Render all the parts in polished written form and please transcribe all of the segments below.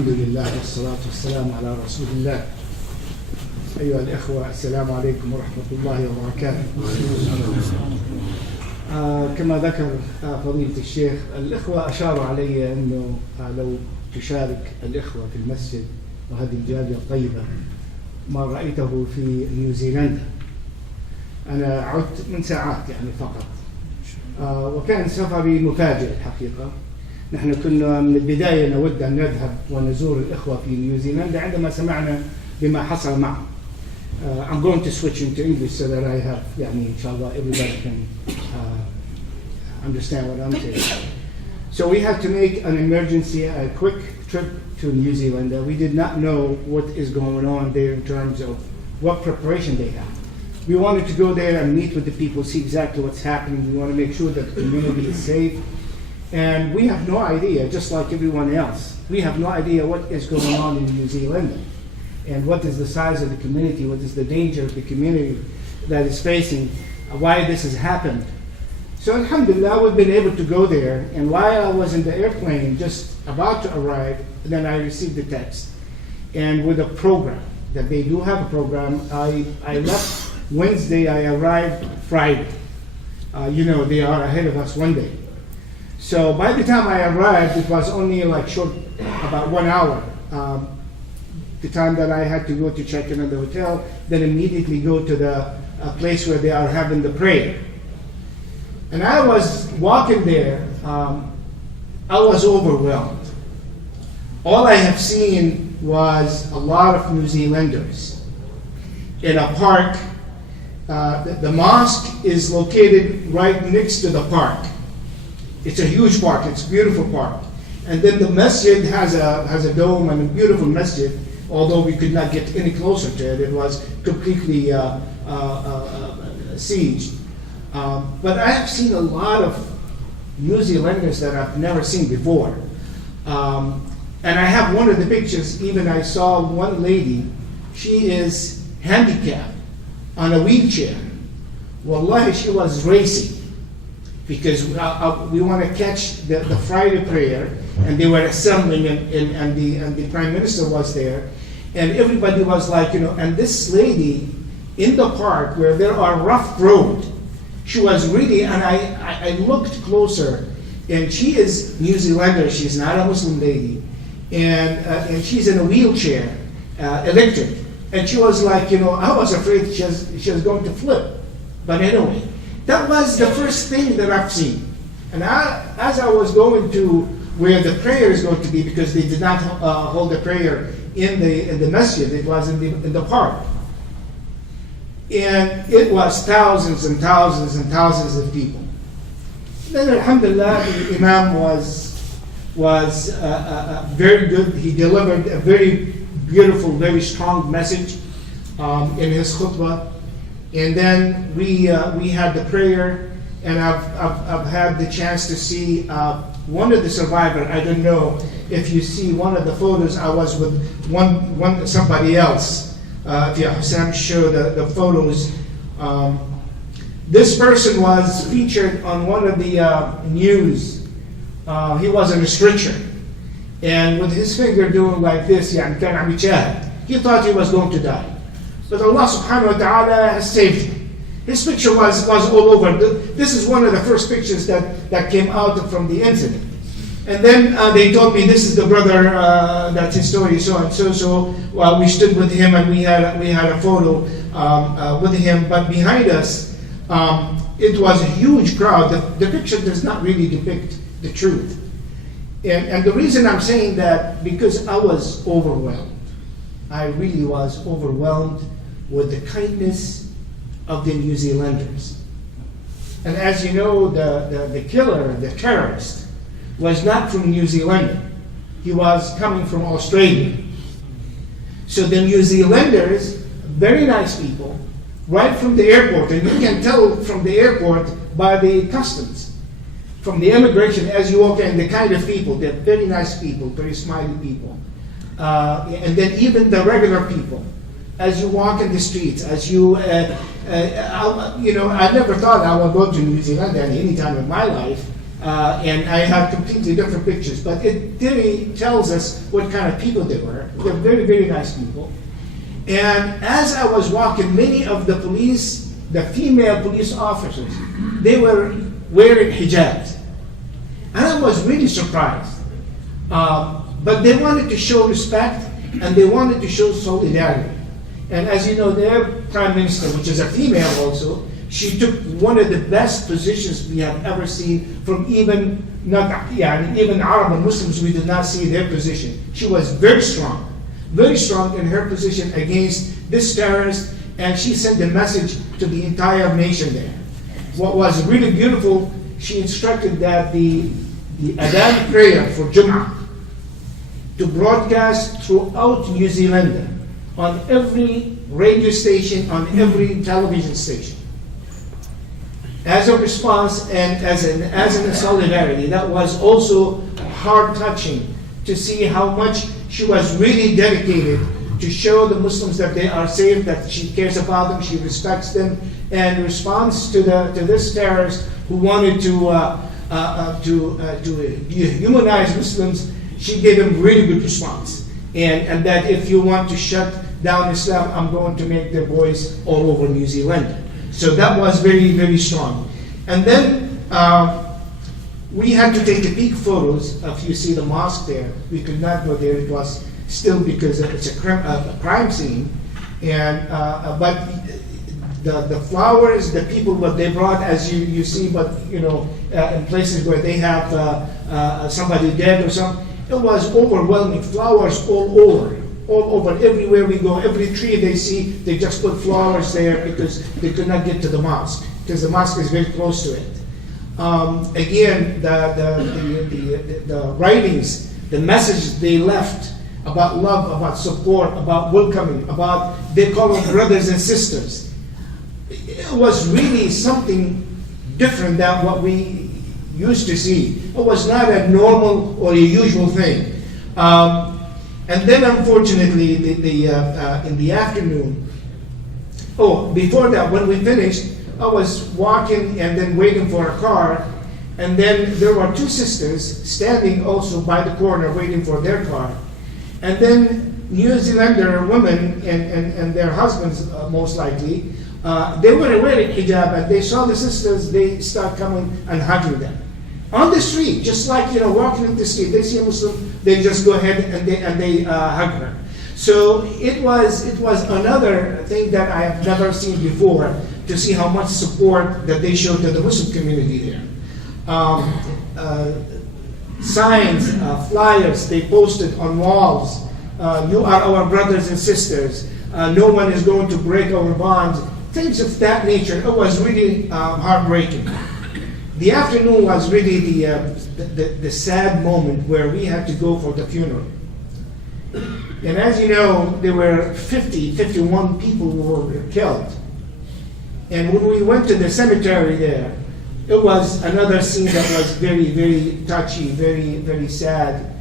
الحمد لله والصلاة والسلام على رسول الله. أيها الأخوة، السلام عليكم ورحمة الله وبركاته. كما ذكر فضيلة الشيخ، الإخوة أشاروا علي أنه لو تشارك الإخوة في المسجد وهذه الجالية الطيبة ما رأيته في نيوزيلندا. أنا عدت من ساعات يعني فقط، وكان سفري مفاجئ الحقيقة. نحن كنا من البداية نود أن نذهب ونزور الإخوة في نيوزيلندا عندما سمعنا بما حصل معهم. I'm going to switch into English so that I have, يعني إن شاء الله everybody can understand what I'm saying. So we had to make an emergency, a quick trip to New Zealand. We did not know what is going on there in terms of what preparation they have. We wanted to go there and meet with the people, see exactly what's happening. We want to make sure that the community is safe. And we have no idea, just like everyone else, we have no idea what is going on in New Zealand and what is the size of the community, what is the danger of the community that is facing, why this has happened. So alhamdulillah, we've been able to go there, and while I was in the airplane just about to arrive, then I received the text. And with a program, that they do have a program. I left Wednesday, I arrived Friday. They are ahead of us one day. So by the time I arrived, it was only like short, about 1 hour. The time that I had to go to check in at the hotel, then immediately go to the place where they are having the prayer. And I was walking there, I was overwhelmed. All I have seen was a lot of New Zealanders in a park. The mosque is located right next to the park. It's a huge park, it's a beautiful park. And then the Masjid has a dome and a beautiful Masjid, although we could not get any closer to it. It was completely sieged. But I have seen a lot of New Zealanders that I've never seen before. And I have one of the pictures, even I saw one lady, she is handicapped on a wheelchair. Wallahi, she was racing because we want to catch the Friday prayer, and they were assembling, and the Prime Minister was there, and everybody was like, and this lady in the park where there are rough roads, she was really, and I looked closer, and she is New Zealander, she's not a Muslim lady, and she's in a wheelchair, electric, and she was like, I was afraid she was going to flip, but anyway, that was the first thing that I've seen. And as I was going to where the prayer is going to be, because they did not hold the prayer in the masjid, it was in the park. And it was thousands and thousands and thousands of people. Then alhamdulillah, the imam was very good. He delivered a very beautiful, very strong message in his khutbah. And then we had the prayer, and I've had the chance to see one of the survivors. I don't know if you see one of the photos. I was with somebody else. If you Hussam show the photos, this person was featured on one of the news. He was on a stretcher, and with his finger doing like this, he thought he was going to die. But Allah subhanahu wa ta'ala has saved him. His picture was all over. This is one of the first pictures that came out from the incident. And then they told me this is the brother that his story is so and so. So we stood with him, and we had a photo with him. But behind us, it was a huge crowd. The picture does not really depict the truth. And the reason I'm saying that, because I was overwhelmed. I really was overwhelmed with the kindness of the New Zealanders. And as you know, the killer, the terrorist, was not from New Zealand. He was coming from Australia. So the New Zealanders, very nice people, right from the airport, and you can tell from the airport by the customs, from the immigration, as you walk in, the kind of people, they're very nice people, very smiley people. And then even the regular people, as you walk in the streets, as you, I never thought I would go to New Zealand at any time in my life, And I have completely different pictures, but it really tells us what kind of people they were. They're very, very nice people. And as I was walking, many of the police, the female police officers, they were wearing hijabs. And I was really surprised. But they wanted to show respect, and they wanted to show solidarity. And as you know, their prime minister, which is a female also, she took one of the best positions we have ever seen from even Arab and Muslims. We did not see their position. She was very strong in her position against this terrorist, and she sent a message to the entire nation there. What was really beautiful, she instructed that the Adhan prayer for Jum'ah to broadcast throughout New Zealand on every radio station, on every television station. As a response and as in solidarity, that was also heart-touching to see how much she was really dedicated to show the Muslims that they are safe, that she cares about them, she respects them, and in response to this terrorist who wanted to humanize Muslims, she gave him really good response. And that if you want to shut down Islam, I'm going to make their voice all over New Zealand. So that was very, very strong. And then we had to take the peak photos. If you see the mosque there, we could not go there. It was still because it's a crime scene. And but the flowers, the people, what they brought, as you see, but in places where they have somebody dead or something, it was overwhelming. Flowers all over, everywhere we go. Every tree they see, they just put flowers there because they could not get to the mosque, because the mosque is very close to it. Again, the writings, the message they left about love, about support, about welcoming, about they call them brothers and sisters. It was really something different than what we used to see. It was not a normal or a usual thing. And then, unfortunately, in the afternoon, before that, when we finished, I was walking and then waiting for a car, and then there were two sisters standing also by the corner waiting for their car. And then New Zealander women and their husbands, most likely, they were wearing hijab, and they saw the sisters, they start coming and hugging them. On the street, just like, walking in the street, they see a Muslim, they just go ahead and they hug her. So it was another thing that I have never seen before, to see how much support that they showed to the Muslim community there. Signs, flyers, they posted on walls. You are our brothers and sisters. No one is going to break our bonds. Things of that nature. It was really heartbreaking. The afternoon was really the sad moment where we had to go for the funeral. And as you know, there were 51 people who were killed. And when we went to the cemetery there, it was another scene that was very, very touchy, very, very sad.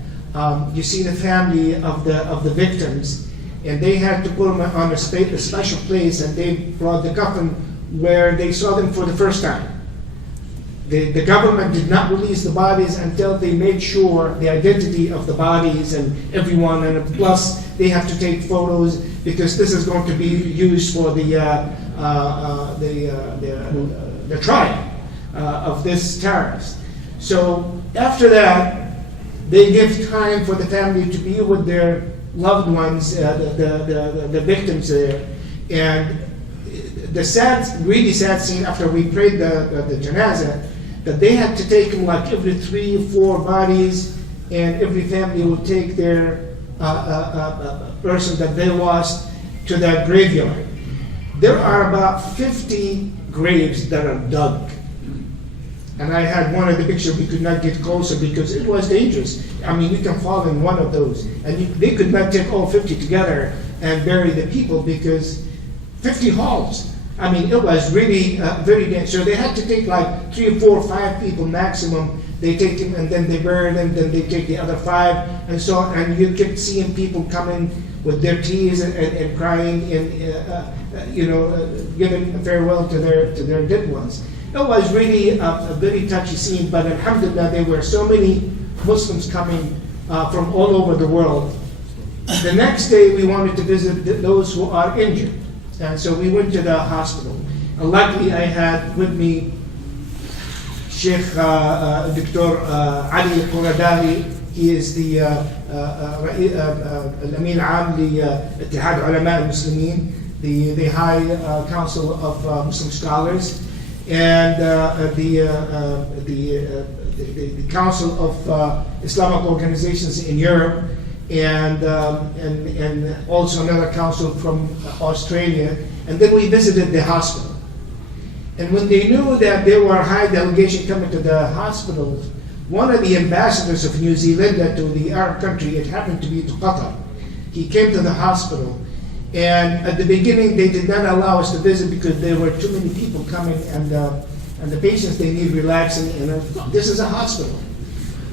You see the family of the victims, and they had to put them on a special place, and they brought the coffin where they saw them for the first time. The government did not release the bodies until they made sure the identity of the bodies and everyone, and plus they have to take photos because this is going to be used for the trial of this terrorist. So after that, they give time for the family to be with their loved ones, the victims there, and the really sad scene after we prayed the janazah, that they had to take them like every 3 or 4 bodies, and every family would take their person that they lost to that graveyard. There are about 50 graves that are dug. And I had one of the pictures, we could not get closer because it was dangerous. I mean, you can fall in one of those. And they could not take all 50 together and bury the people because 50 holes. I mean, it was really very dangerous. So they had to take like 3 or 4 or 5 people maximum. They take them and then they bury them, then they take the other 5 and so on. And you kept seeing people coming with their tears and crying and giving farewell to their dead ones. It was really a very touchy scene, but alhamdulillah, there were so many Muslims coming from all over the world. The next day, we wanted to visit those who are injured. And so we went to the hospital. And luckily, I had with me Sheikh Dr. Ali Quradali. He is the Al-Amin Am Ittihad Ulama al-Muslimin, the High Council of Muslim Scholars, and the Council of Islamic Organizations in Europe, and also another council from Australia. And then we visited the hospital. And when they knew that there were a high delegation coming to the hospital, one of the ambassadors of New Zealand to the Arab country, it happened to be to Qatar, he came to the hospital. And at the beginning, they did not allow us to visit because there were too many people coming, and the patients, they need relaxing, and this is a hospital.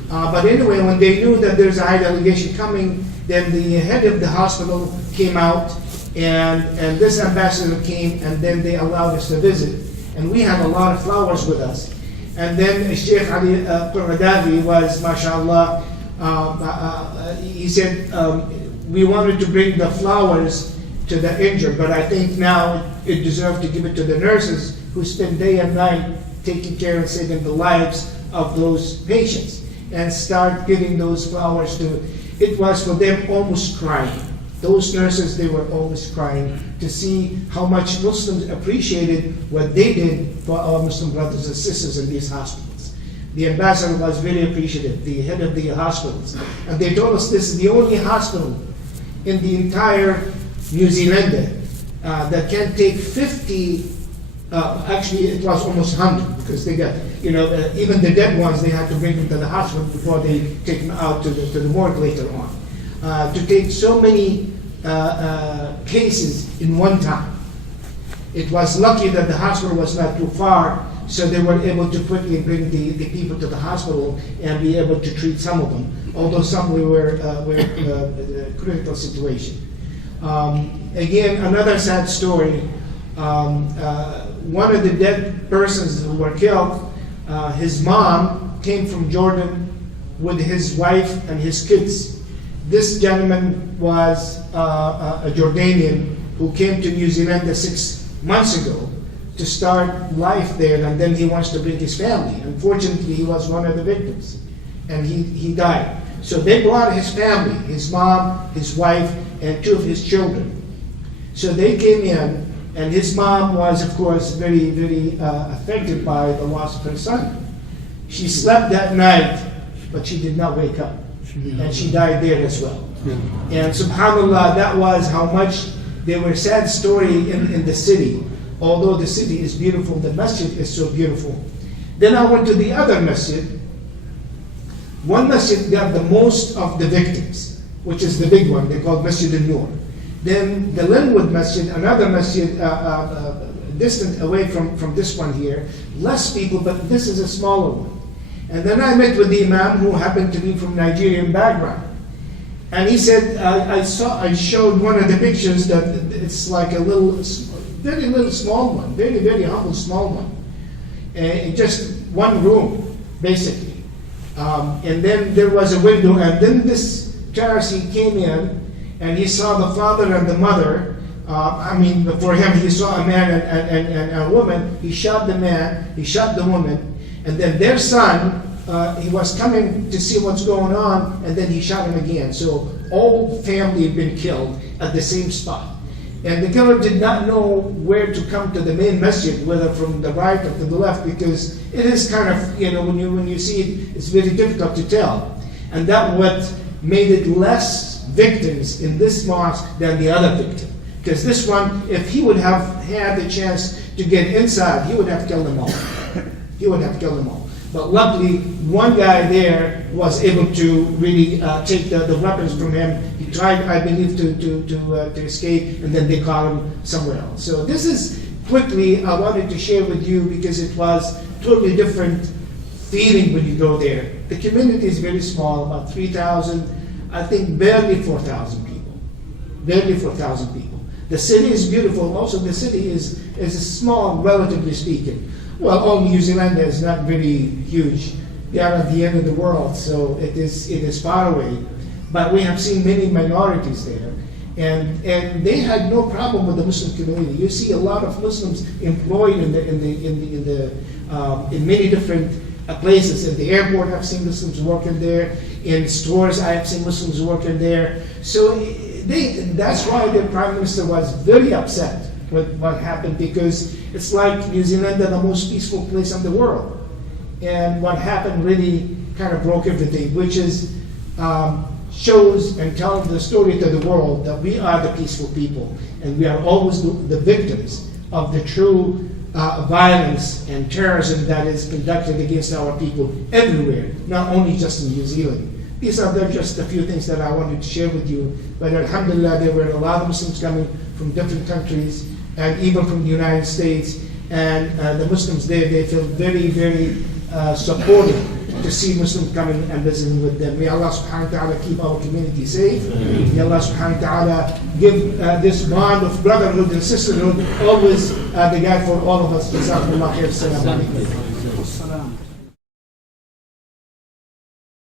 But anyway, when they knew that there's a high delegation coming, then the head of the hospital came out, and this ambassador came, and then they allowed us to visit. And we had a lot of flowers with us. And then Sheikh Ali Quradawi was, mashallah, he said, we wanted to bring the flowers to the injured, but I think now it deserves to give it to the nurses who spend day and night taking care and saving the lives of those patients, and start giving those flowers to, it was for them almost crying. Those nurses, they were always crying to see how much Muslims appreciated what they did for our Muslim brothers and sisters in these hospitals. The ambassador was very appreciative, the head of the hospitals. And they told us this is the only hospital in the entire New Zealand that can take 50, actually it was almost 100, because they got, even the dead ones, they had to bring them to the hospital before they take them out to the morgue later on. To take so many cases in one time. It was lucky that the hospital was not too far, so they were able to quickly bring the people to the hospital and be able to treat some of them, although some were a critical situation. Again, another sad story. One of the dead persons who were killed, his mom came from Jordan with his wife and his kids. This gentleman was a Jordanian who came to New Zealand 6 months ago to start life there, and then he wants to bring his family. Unfortunately, he was one of the victims, and he died. So they brought his family, his mom, his wife, and 2 of his children. So they came in, and his mom was, of course, very, very affected by the loss of her son. She slept that night, but she did not wake up. And she died there as well. And subhanAllah, that was how much there were sad story in the city. Although the city is beautiful, the masjid is so beautiful. Then I went to the other masjid. One masjid got the most of the victims, which is the big one, they call Masjid al-Nur. Then the Linwood Masjid, another masjid distant away from this one here, less people, but this is a smaller one. And then I met with the Imam, who happened to be from Nigerian background. And he said, I showed one of the pictures that it's like a very little small one, very, very humble small one. Just one room, basically. And then there was a window, and then this Pharisee came in, and he saw the father and the mother. For him, he saw a man and a woman. He shot the man, he shot the woman. And then their son, he was coming to see what's going on, and then he shot him again. So all family had been killed at the same spot. And the killer did not know where to come to the main masjid, whether from the right or to the left, because it is kind of, when you see it, it's very difficult to tell. And that what made it less victims in this mosque than the other victim. Because this one, if he would have had the chance to get inside, he would have killed them all. He would have killed them all. But luckily, one guy there was able to really take the weapons from him. He tried, I believe, to escape, and then they caught him somewhere else. So this is quickly, I wanted to share with you because it was totally different feeling when you go there. The community is very small, about 3,000, I think barely 4,000 people. Barely 4,000 people. The city is beautiful. Also, the city is small, relatively speaking. Well, all New Zealand is not very huge. They are at the end of the world, so it is far away. But we have seen many minorities there, and they had no problem with the Muslim community. You see a lot of Muslims employed in many different places. In the airport, I've seen Muslims working there. In stores, I have seen Muslims working there. So that's why the Prime Minister was very upset with what happened, because it's like New Zealand is the most peaceful place in the world. And what happened really kind of broke everything, which is shows and tells the story to the world that we are the peaceful people, and we are always the victims of the true violence and terrorism that is conducted against our people everywhere, not only just in New Zealand. These are just a few things that I wanted to share with you. But alhamdulillah, there were a lot of Muslims coming from different countries, and even from the United States. And the Muslims there, they feel very, very supported to see Muslims coming and visiting with them. May Allah subhanahu wa ta'ala keep our community safe. May Allah subhanahu wa ta'ala give this bond of brotherhood and sisterhood always the guide for all of us. Jazakumullah khair. Assalamu alaikum.